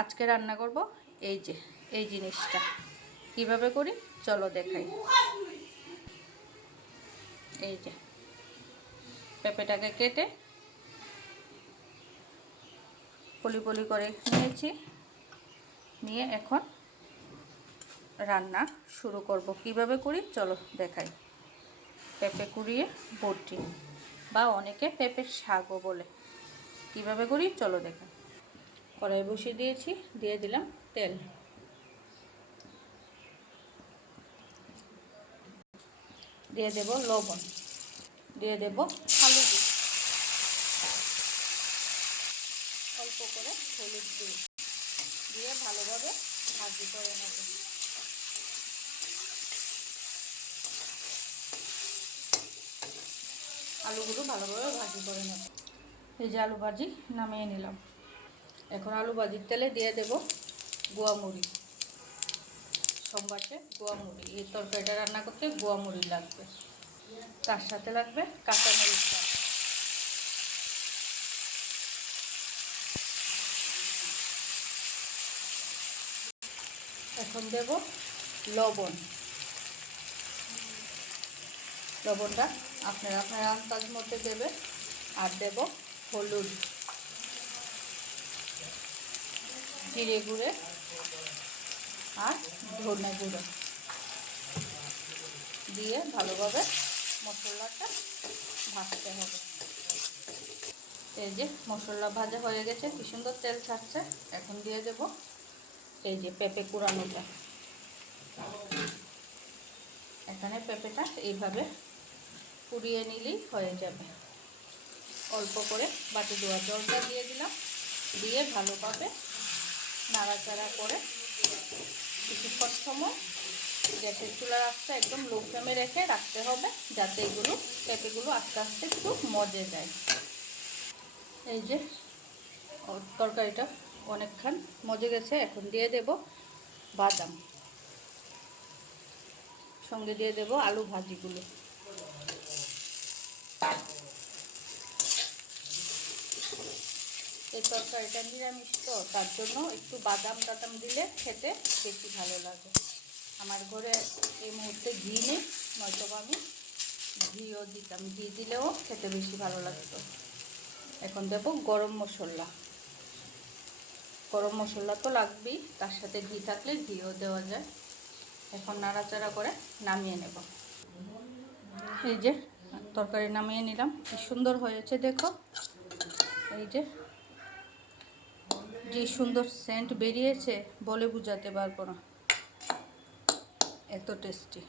আজকে রান্না করব এই যে এই জিনিসটা কিভাবে করি চলো দেখাই। এই যে পেঁপেটাকে কেটে পলি পলি করে নিয়েছি, নিয়ে এখন রান্না শুরু করব। কিভাবে করি চলো দেখাই। পেঁপে কুড়িয়ে বটি বা অনেকে পেঁপের শাকও বলে। কিভাবে করি চলো দেখাই। কড়াই বসিয়ে দিয়েছি, দিয়ে দিলাম তেল, দিয়ে দেব লবণ, দিয়ে দেব আলু, অল্প করে হলুদ দিয়ে ভালোভাবে ভাজি করে নেব। আলুগুলো ভালোভাবে ভাজি করে নেব। এই যে আলু ভাজি নামিয়ে নিলাম। এখন আলু ভাজির তেলে দিয়ে দেব গোয়া মুড়ি। সোমবারে গোয়া মুড়ি, এই তরকারিটা রান্না করতে গোয়া মুড়ি লাগবে, তার সাথে লাগবে কাঁচামরিচ। এখন দেব লবণ, লবণটা আপনারা আপনার আন্দাজ মতো দেবে। আর দেব হলুদ, জিরে গুঁড়ে আর ধনে গুঁড়ো দিয়ে ভালোভাবে মশলাটা ভাজতে হবে। এই যে মশলা ভাজা হয়ে গেছে, কি সুন্দর তেল ছাড়ছে। এখন দিয়ে দেব এই যে পেঁপে কুড়ানোটা। এখানে পেঁপেটা এইভাবে কুড়িয়ে নিলেই হয়ে যাবে। অল্প করে বাটি ধোয়া জলটা দিয়ে দিলাম, দিয়ে ভালোভাবে নাড়াচাড়া করে কিছুক্ষণ সময় গ্যাসের চুলার আঁচটা একদম লো ফ্লেমে রেখে রাখতে হবে, যাতে এগুলো পেঁপেগুলো আস্তে আস্তে একটু মজে যায়। এই যে তরকারিটা অনেকক্ষণ মজে গেছে। এখন দিয়ে দেব বাদাম, সঙ্গে দিয়ে দেব আলু ভাজিগুলো। এই তরকারিটা নিরামিষ তো, তার জন্য একটু বাদাম টাদাম দিলে খেতে বেশি ভালো লাগে। আমার ঘরে এই মুহূর্তে ঘি নেই, নয়তো আমি ঘিও দিতাম, ঘি দিলেও খেতে বেশি ভালো লাগতো। এখন দেব গরম মশলা। গরম মশলা তো লাগবেই, তার সাথে ঘি থাকলে ঘিও দেওয়া যায়। এখন নাড়াচাড়া করে নামিয়ে নেব। এই যে তরকারি নামিয়ে নিলাম, কি সুন্দর হয়েছে দেখো। এই যে যে সুন্দর সেন্ট বেরিয়েছে বলে বোঝাতে পারবো না, এত টেস্টি।